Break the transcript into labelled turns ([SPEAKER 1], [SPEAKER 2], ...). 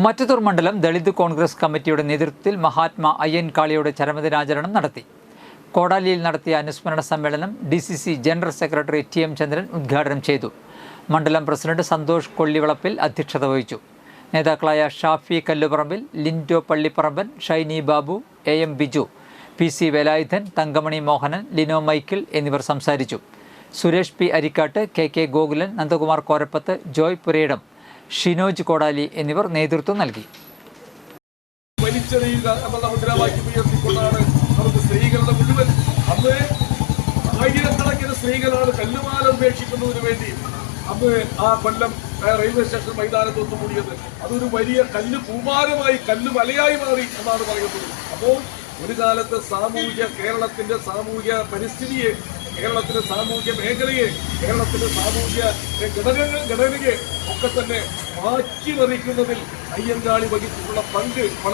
[SPEAKER 1] മറ്റത്തൂർ മണ്ഡലം ദളിത് കോൺഗ്രസ് കമ്മിറ്റിയുടെ നേതൃത്വത്തിൽ മഹാത്മാ അയ്യൻകാളിയുടെ ചരമദിനാചരണം നടത്തി. കോടാലിയിൽ നടത്തിയ അനുസ്മരണ സമ്മേളനം D C C general secretary T M Chandran ഉദ്ഘാടനം ചെയ്തു. മണ്ഡലം പ്രസിഡന്റ് സന്തോഷ് കൊള്ളിവളപ്പിൽ അധ്യക്ഷത വഹിച്ചു. നേതാക്കളായ Shafi Kallupparambil Lindo Pallipparamban Shiny Babu A M Biju P C Velayudhan Thankamani Mohanan Lino Michael എന്നിവർ സംസാരിച്ചു. Suresh P Arikkattu K K Gokulan Nandakumar Korappath Joy Purayidam Shinoj Kodali എന്നിവർ നേതൃത്വം നൽകി.
[SPEAKER 2] സ്ത്രീകളുടെ സ്ത്രീകളാണ് വേണ്ടി ആ റെയിൽവേ സ്റ്റേഷൻ മൈതാനത്ത് ഒത്തുകൂടിയത് അതൊരു വലിയ കല്ല് കൂമാരമായി കല്ല് മലയായി മാറി എന്നാണ് പറയുന്നത് അപ്പോൾ ഒരു കാലത്ത് സാമൂഹ്യ കേരളത്തിന്റെ സാമൂഹ്യ പരിസ്ഥിതിയെ കേരളത്തിന്റെ സാമൂഹ്യ മേഖലയെ കേരളത്തിന്റെ സാമൂഹ്യ ഘടകങ്ങൾ ഘടനയെ ഒക്കെ തന്നെ മാറ്റി മറിക്കുന്നതിൽ അയ്യങ്കാളി വഹിച്ചിട്ടുള്ള പങ്ക്